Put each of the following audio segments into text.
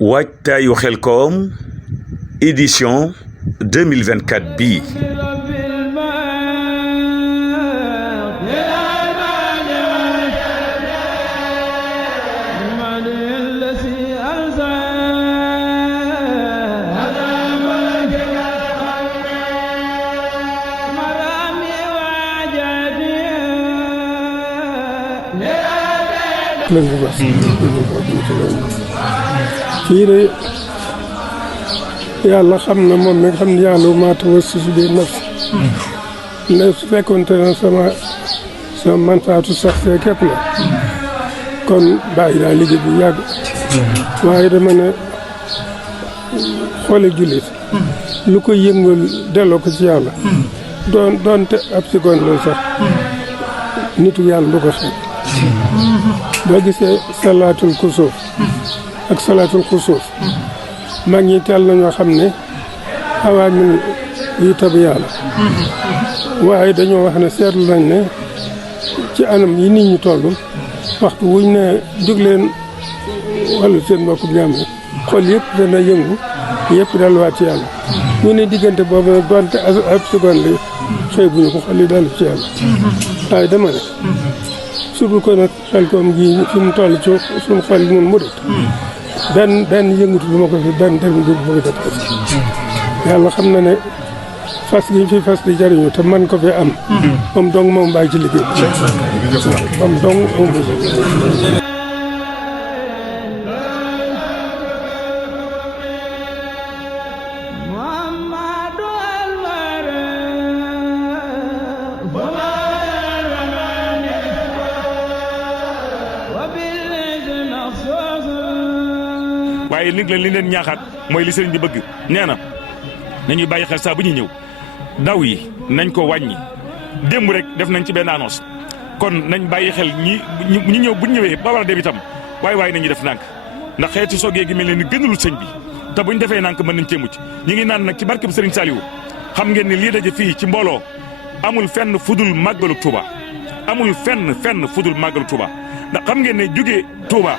waajtaayu Xelcom édition 2024 bii kii de yàlla xam na moom mi nga xam ne yàlla maa tawassasu bi nafsi ne su fekkoonte ne sama manfaatu sax see képp la kon bàyyi naa liggéey bu yàgg waaye dama ne xoole jullit lu ko yëngal delloo ko ci yàlla doonte ab seconde la sax nitu yàlla du ko xeeb boo gisee salaatul kusuuf ak salaatul xusuuf mag ñi teel nañoo xam ne awaamil yi tabi yàlla waaye dañoo wax ne seetlu nañ ne ci anam yi nit ñi toll waxtu wuñ ne jóg leen wàllu seen mbokku ñaam yi xol yëpp dana yëngu yëpp delluwaat ci yàlla ñu ne diggante boobu nag doonte ab seconde li xëy buñu ko xol yi dellu ci yàlla waaye dama ne surtout ko nag Xelcom gi fi mu toll ci suñu xol yi mun murit benn yëngatu du ma ko fi benn terme du ma ko def yàlla xam na ne fas gi fi fas di jariñu te man ko fi am moom dong moom bàyyi ci liggéey moom dong moom waaye li leen ñaaxaat mooy li sëriñ bi bëgg nee na nañuy bàyyi xel saa bu ñuy ñëw daw yi nañ ko wàññi démb rek def nañ ci benn annonce kon nañ bàyyi xel ñi ñëw bu ñu ñëwee ba war a dem itam waaye nañuy def nànk ndax xeeti sogee gi mel ne ni gënalul sëñ bi te buñ defee nànk mën nañ cee mucc ñi ngi naan nag ci barke bu sëriñ Saliou xam ngeen ni lii daje fii ci mbooloo amul fenn fudul màggalu Touba amul fenn fudul màggalu Touba ndax xam ngeen ne jógee Touba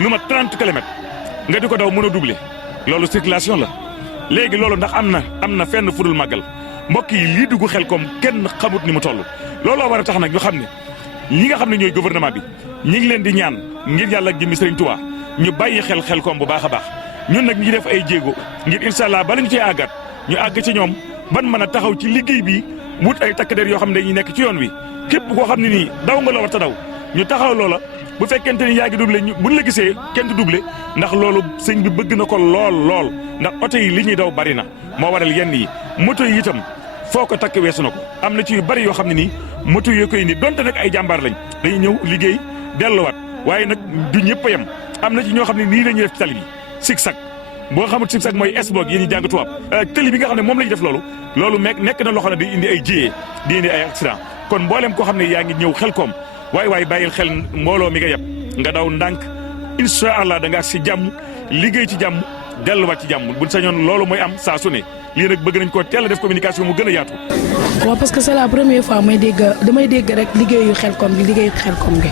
lu ma 30 kilomètres nga di ko daw mën a doubler loolu circulation la léegi loolu ndax am na fenn fudul màggal mbokk yi lii dugg Xelcom kenn xamut ni mu toll looloo war a tax nag ñu xam ne ñi nga xam ne ñooy gouvernement bi ñi ngi leen di ñaan ngir yàlla ak jëmmi Sëriñ Tuubaa ñu bàyyi xel Xelcom bu baax a baax ñun nag ñi def ay jéego ngir incha allah bala ñu cee àggat ñu àgg ci ñoom ban mën a taxaw ci liggéey bi wut ay takk der yoo xam ne dañuy nekk ci yoon wi képp koo xam ne nii daw nga loola te daw ñu taxaw loola bu fekkente ni yaa ngi doublé buñ la gisee kenn du doublé ndax loolu sëñ bi bëgg na ko lool ndax oto yi li ñuy daw bari na moo waral yenn yi moto yi itam foo ko takk weesu na ko am na ci yu bari yoo xam ne nii moto yoo koy indi donte nag ay jàmbaar lañ dañuy ñëw liggéey delluwaat waaye nag du ñëpp a yem am na ci ñoo xam ne nii la ñuy def ci tali bi zigzag boo xamul zigzag mooy S-Bog yéen ñi jàng tubaab tali bi nga xam ne moom la ñu def loolu nekk na loo xam ne day indi ay jiyee di indi ay accident kon mboolem koo xam ne yaa ngi ñëw Xelcom waaye bàyyil xel mbooloo mi nga yeb nga daw ndànk incha allah da nga ak si jàmm liggéey ci jàmm delluwaat ci jàmm buñ sañoon loolu mooy am saa su ne lii nag bëgg nañ koo teel a def communication mu gën a yaatu. waaw parce que c'est la première fois damay dégg rek liggéeyu Xelcom bi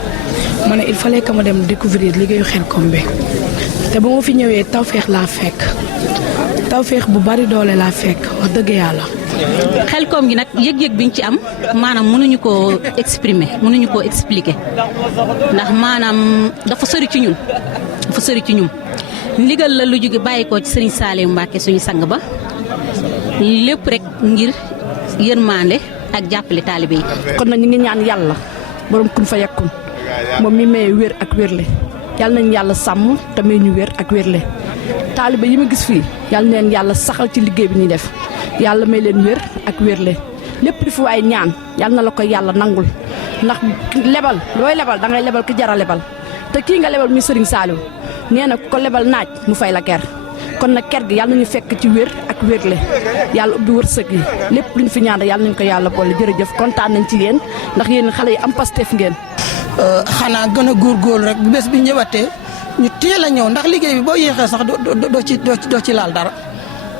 ma ne il fallait que ma dem découvrir liggéeyu Xelcom bi te ba ma fi ñëwee tawféex laa fekk tawféex bu bari doole laa fekk wax dëgg yàlla. Xelcom gi nag yëg-yëg biñ ci am maanaam mënuñu koo exprimer mënuñu koo expliquer ndax maanaam dafa sori ci ñun ndigal la lu jóge bàyyi ko ci Serigne Saliou Mbacké suñu sang ba lépp rek ngir yërmande ak jàppale taalibe yi. kon nag ñu ngi ñaan yàlla borom kun fa yakkun moom mi may wér ak wérle yàlla nañ yàlla sàmm te may ñu wér ak wérle taalibe yi ma gis fii yàlla neen yàlla saxal ci liggéey bi ñuy def yàlla may leen wér ak wérle lépp di fi waay ñaan yàlla na la ko yàlla nangul ndax lebal looy lebal da ngay lebal ki jara lebal te kii nga lebal muy Serigne Saliou nee na ko lebal naaj mu fay la ker kon nag ker gi yàlla nañu fekk ci wér ak wérle yàlla ubbi wërsëg yi lépp luñ fi ñaan yàlla nañu ko yàlla boole jërëjëf kontaan nañ ci yéen ndax yéen xale yi am Pastef ngeen. xanaa gën a góorgóorlu rek bu bés bi ñëwatee ñu teel a ñëw ndax liggéey bi boo yéexee sax doo ci laal dara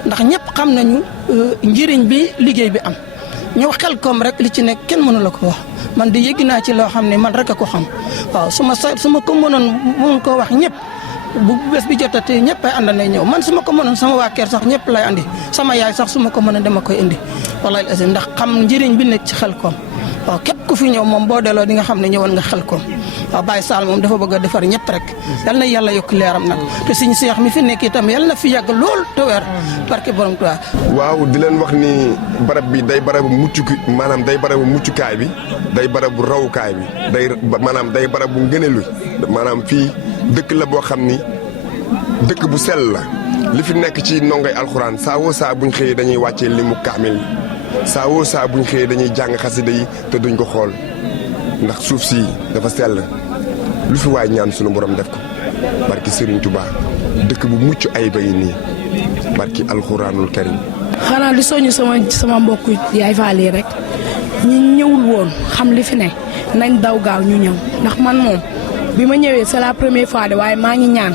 ndax ñëpp xam nañu njëriñ bi liggéey bi am ñëw Xelcom rek li ci nekk kenn mënu la ko wax man di yëgg naa ci loo xam ne man rek a ko xam waaw su ma ko mënoon koo wax ñëpp bu bés bi jotatee ñëpp ay ànd nañ ñëw man su ma ko mënoon sama waa kër sax ñëpp lay andi sama yaay sax su ma ko mënoon dama koy indi wallahi azim ndax xam njëriñ bi nekk ci Xelcom waaw képp ku fi ñëw moom boo delloo di nga xam ne ñëwoon nga Xelcom waaw Baye Sall moom dafa bëgg a defar ñëpp rek yal na yàlla yokk leeram nag te suñu seex mi fi nekk itam yal na fi yàgg lool te weer barke borom Tuubaa. waaw di leen wax ni barab bi day barabu maanaam day barabu muccukaay bi day barabu rawukaay bi maanaam day barabu ngëneelu maanaam fii dëkk la boo xam ni dëkk bu sell la li fi nekk ci ndongoy alxuraan saa woo saa buñ xëyee dañuy wàccee limu kaamil saa woo saa buñ xëyee dañuy jàng xasida yi te duñ ko xool ndax suuf si dafa sell lu fi waay ñaan sunu borom def ko barki Serigne Touba dëkk bu mucc ay bayi nii barki alxuraanul karim. xanaa di soñu sama mbokk yaay faal yi rek ñi ñëwul woon xam li fi ne nañ daw gaaw ñu ñëw ndax man moom bi ma ñëwee c'est la première fois de waaye maa ngi ñaan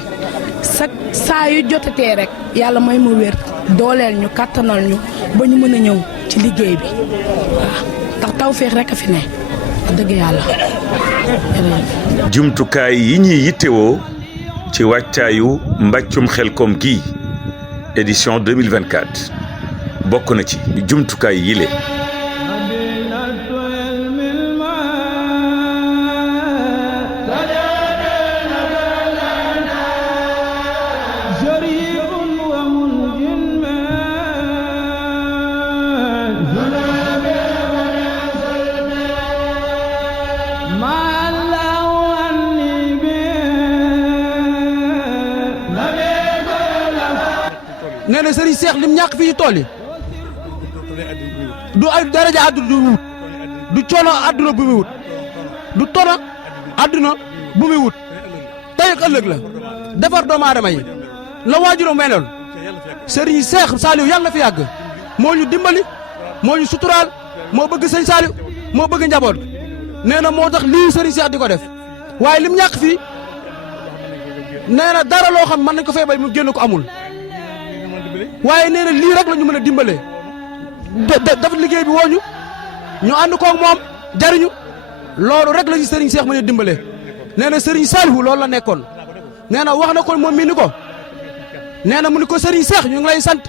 saa yu jotatee rek yàlla may ma wér dooleel ñu kattanal ñu ba ñu mën a ñëw ci liggéey bi waaw ndax tawfeex rek a fi ne dëgg yàlla. jumtukaay yi ñuy yittewoo ci wàccaayu mbàccum Xelcom gi édition 2024 bokk na ci jumtukaay yile. nee na Serigne Cheikh lim ñàkk fii ci tool yi du ay daraja àdduna du wut du coono àdduna bu muy wut du tono àdduna bu muy wut tey ak ëllëg la defar doomu aadama yi la waajuram meloon Serigne Cheikh Saliou yàlla na fi yàgg moo ñu dimbali moo ñu suturaal moo bëgg sëñ Saliou moo bëgg njaboot nee na moo tax lii Serigne Cheikh di ko def waaye lim ñàkk fii nee na dara loo xam mën nañ ko fee bay mu génn ko amul waaye nee na lii rek la ñu mën a dimbalee daf liggéey bi wooñu ñu ànd koog moom jariñu loolu rek la ñu Serigne Cheikh mën a dimbalee nee na Serigne Saliou loolu la nekkoon nee na wax na ko moom mii ni ko nee na mu ni ko Serigne Cheikh ñu ngi lay sant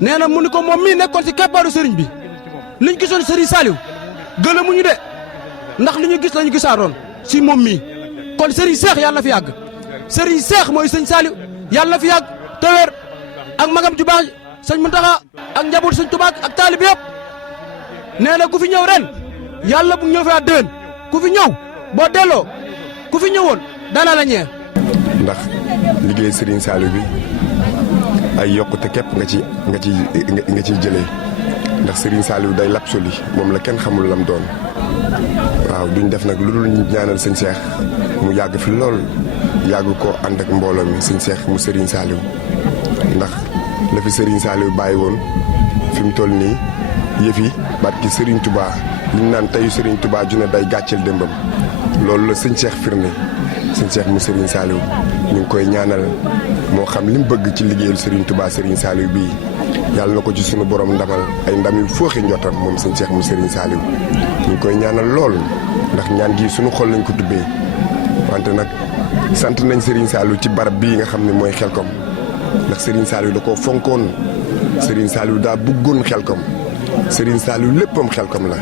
nee na mu ni ko moom mii nekkoon ci keppaaru Serigne bi liñ gisoon Serigne Saliou gëlëmuñu de ndax li ñu gis la ñu gisaatoon si moom mii kon Serigne Cheikh yàlla na fi yàgg Serigne Cheikh mooy sëñ Saliou yàlla na fi yàgg te wér ak magam ju baax sëñ Muntaxa ak njaboot sëñ Tuubaa ak taalib yëpp nee na ku fi ñëw ren yàlla bu ñëw fi at déwén ku fi ñëw boo delloo ku fi ñëwoon dana la ñeer ndax liggéey Serigne Saliou bi ay yokkute képp nga ciy jëlee ndax Serigne Saliou day lapsoli moom la kenn xamul lam doon waaw duñ def nag lu dul ñaanal sëñ Cheikh mu yàgg fi lool yàgg ko ànd ak mbooloo mi sëñ Cheikh mu Serigne Saliou ndax la fi Serigne Saliou bàyyi woon fi mu toll nii yëf yi barki Serigne Touba liñ naan teyu Serigne Touba ju ne day gàcceel démbam loolu la sëñ Cheikh firnde sëñ Cheikh mu Serigne Saliou ñu ngi koy ñaanal moo xam li mu bëgg ci liggéeyal Serigne Touba Serigne Saliou bii yàlla na ko ci sunu borom ndamal ay ndam yu fooxi njottam moom sëñ Cheikh mu Serigne Saliou ñu ngi koy ñaanal lool ndax ñaan gi sunu xol lañ ko tubbee wante nag sant nañ Serigne Saliou ci barab bii nga xam ne mooy Xelcom ndax Serigne Saliou da koo fonkoon Serigne Saliou daa bëggoon Xelcom Serigne Saliou léppam Xelcom la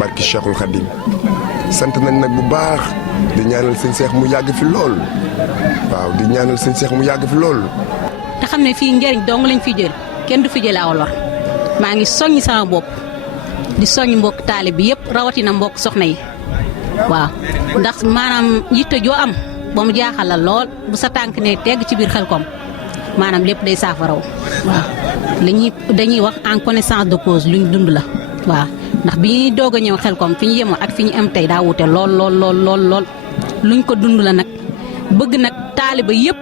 barki Cheikhul Khadim sant nañ nag bu baax di ñaanal sëñ Cheikh mu yàgg fi lool waaw di ñaanal sëñ Cheikh mu yàgg fi lool. te xam ne fii njëriñ dong lañ fi jël kenn du fi jëlee aw lor maa ngi soññ sama bopp di soññ mbokk taalib bi yëpp rawatina mbokk soxna yi waaw ndax maanaam yitte joo am ba mu jaaxal la lool bu sa tànk ne tegg ci biir Xelcom maanaam lépp day saafaraw waaw dañuy wax en connaissance de cause luñ dund la waaw ndax bi ñuy doog a ñëw Xelcom fi ñu yemoon ak fi ñu am tey daa wute lool luñ ko dund la nag bëgg nag taaliba yëpp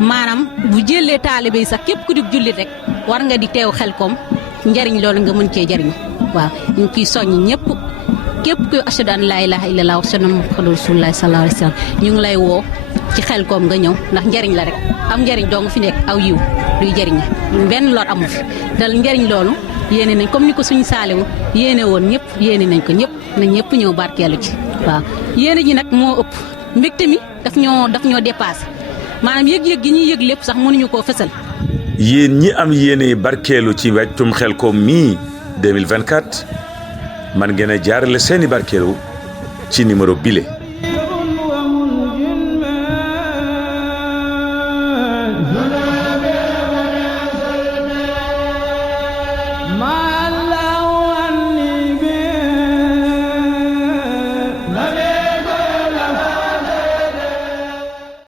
maanaam bu jëlee taaliba yi sax képp ku di jullit rek war nga di teew Xelcom njariñ loolu nga mën cee jariñ waaw ñu ngi ciy soññ ñëpp képp kuy ashhadu an laa ilaaha illallaah wa ashhadu anna muhammadan rasuulullaah sallallaahu alayhi wa sallam ñu ngi lay woo ci Xelcom nga ñëw ndax njariñ la rek am njariñ doo nga fi nekk aw yiw luy jariñ benn lor amu fi dal njariñ loolu yéene nañ comme ni ko suñu Saaliwu yéene woon ñëpp yéene nañ ko ñëpp na ñëpp ñëw barkeelu ci waaw yéene ji nag moo ëpp mbégte mi daf ñoo dépassé maanaam yëg-yëg gi ñuy yëg lépp sax mënuñu koo fësal. yéen ñi am yéene barkeelu ci wàccum Xelcom mii 2024 man ngeen a jaarale seeni barkeelu ci numéro bile